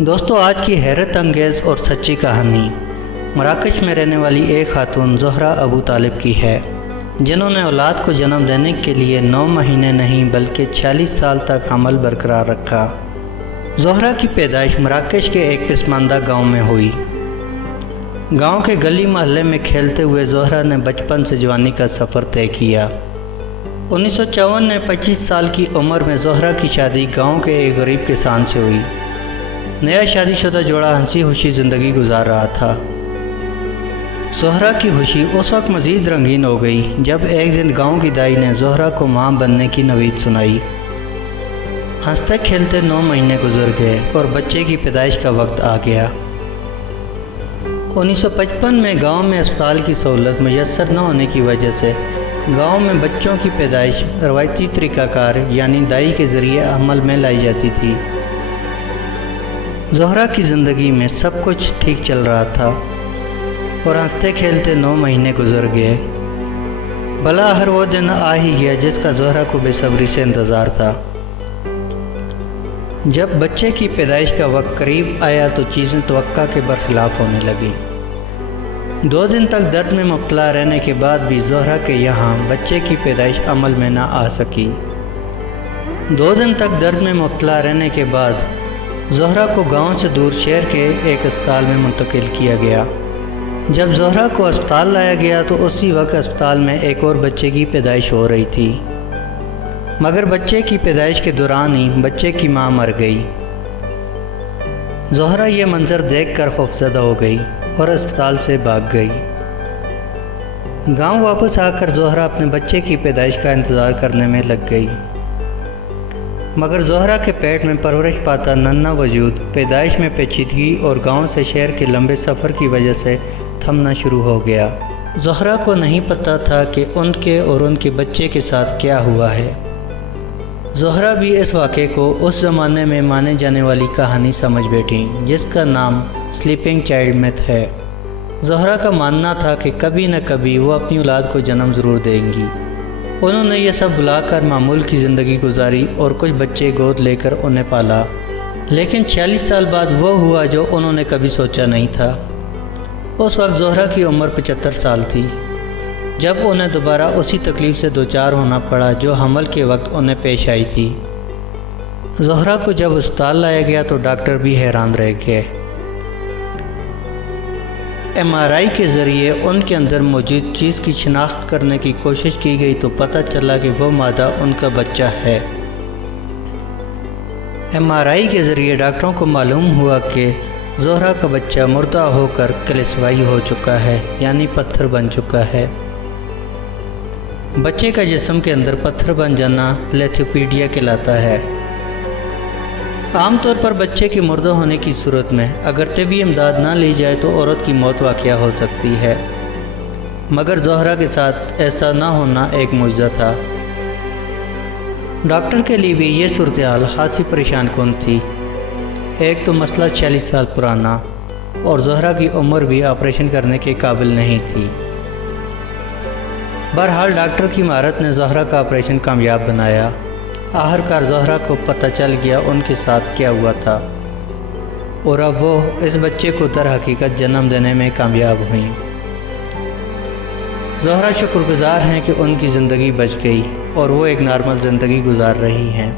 دوستو، آج کی حیرت انگیز اور سچی کہانی مراکش میں رہنے والی ایک خاتون زہرہ ابو طالب کی ہے، جنہوں نے اولاد کو جنم دینے کے لیے 9 مہینے نہیں بلکہ 46 سال تک حمل برقرار رکھا۔ زہرہ کی پیدائش مراکش کے ایک پسماندہ گاؤں میں ہوئی۔ گاؤں کے گلی محلے میں کھیلتے ہوئے زہرہ نے بچپن سے جوانی کا سفر طے کیا۔ 1954 میں 25 سال کی عمر میں زہرہ کی شادی گاؤں کے ایک غریب کسان سے ہوئی۔ نیا شادی شدہ جوڑا ہنسی خوشی زندگی گزار رہا تھا۔ زہرہ کی خوشی اس وقت مزید رنگین ہو گئی جب ایک دن گاؤں کی دائی نے زہرہ کو ماں بننے کی نوید سنائی۔ ہنستے کھیلتے 9 مہینے گزر گئے اور بچے کی پیدائش کا وقت آ گیا۔ 1955 میں گاؤں میں اسپتال کی سہولت میسر نہ ہونے کی وجہ سے گاؤں میں بچوں کی پیدائش روایتی طریقہ کار یعنی دائی کے ذریعے عمل میں لائی جاتی تھی۔ زہرہ کی زندگی میں سب کچھ ٹھیک چل رہا تھا اور ہنستے کھیلتے 9 مہینے گزر گئے۔ بلاآخر وہ دن آ ہی گیا جس کا زہرہ کو بے صبری سے انتظار تھا۔ جب بچے کی پیدائش کا وقت قریب آیا تو چیزیں توقع کے برخلاف ہونے لگیں۔ 2 دن تک درد میں مبتلا رہنے کے بعد بھی زہرہ کے یہاں بچے کی پیدائش عمل میں نہ آ سکی۔ 2 دن تک درد میں مبتلا رہنے کے بعد زہرہ کو گاؤں سے دور شہر کے ایک اسپتال میں منتقل کیا گیا۔ جب زہرہ کو اسپتال لایا گیا تو اسی وقت اسپتال میں ایک اور بچے کی پیدائش ہو رہی تھی، مگر بچے کی پیدائش کے دوران ہی بچے کی ماں مر گئی۔ زہرہ یہ منظر دیکھ کر خوفزدہ ہو گئی اور اسپتال سے بھاگ گئی۔ گاؤں واپس آ کر زہرہ اپنے بچے کی پیدائش کا انتظار کرنے میں لگ گئی، مگر زہرہ کے پیٹ میں پرورش پاتا ننھا وجود پیدائش میں پیچیدگی اور گاؤں سے شہر کے لمبے سفر کی وجہ سے تھمنا شروع ہو گیا۔ زہرہ کو نہیں پتہ تھا کہ ان کے اور ان کے بچے کے ساتھ کیا ہوا ہے۔ زہرہ بھی اس واقعے کو اس زمانے میں مانے جانے والی کہانی سمجھ بیٹھی جس کا نام سلیپنگ چائلڈ میتھ ہے۔ زہرہ کا ماننا تھا کہ کبھی نہ کبھی وہ اپنی اولاد کو جنم ضرور دیں گی۔ انہوں نے یہ سب بھلا کر معمول کی زندگی گزاری اور کچھ بچے گود لے کر انہیں پالا، لیکن 46 سال بعد وہ ہوا جو انہوں نے کبھی سوچا نہیں تھا۔ اس وقت زہرہ کی عمر 75 سال تھی جب انہیں دوبارہ اسی تکلیف سے دوچار ہونا پڑا جو حمل کے وقت انہیں پیش آئی تھی۔ زہرہ کو جب اسپتال لایا گیا تو ڈاکٹر بھی حیران رہ گئے۔ MRI کے ذریعے ان کے اندر موجود چیز کی شناخت کرنے کی کوشش کی گئی تو پتہ چلا کہ وہ مادہ ان کا بچہ ہے۔ MRI کے ذریعے ڈاکٹروں کو معلوم ہوا کہ زہرہ کا بچہ مردہ ہو کر کلیسوائی ہو چکا ہے، یعنی پتھر بن چکا ہے۔ بچے کا جسم کے اندر پتھر بن جانا لیتھوپیڈیا کہلاتا ہے۔ عام طور پر بچے کے مردہ ہونے کی صورت میں اگر طبی امداد نہ لی جائے تو عورت کی موت واقع ہو سکتی ہے، مگر زہرہ کے ساتھ ایسا نہ ہونا ایک معجزہ تھا۔ ڈاکٹر کے لیے بھی یہ صورتحال خاصی پریشان کن تھی۔ ایک تو مسئلہ 46 سال پرانا اور زہرہ کی عمر بھی آپریشن کرنے کے قابل نہیں تھی۔ بہرحال ڈاکٹر کی مہارت نے زہرہ کا آپریشن کامیاب بنایا۔ آخرکار زہرہ کو پتہ چل گیا ان کے ساتھ کیا ہوا تھا اور اب وہ اس بچے کو در حقیقت جنم دینے میں کامیاب ہوئیں۔ زہرہ شکر گزار ہیں کہ ان کی زندگی بچ گئی اور وہ ایک نارمل زندگی گزار رہی ہیں۔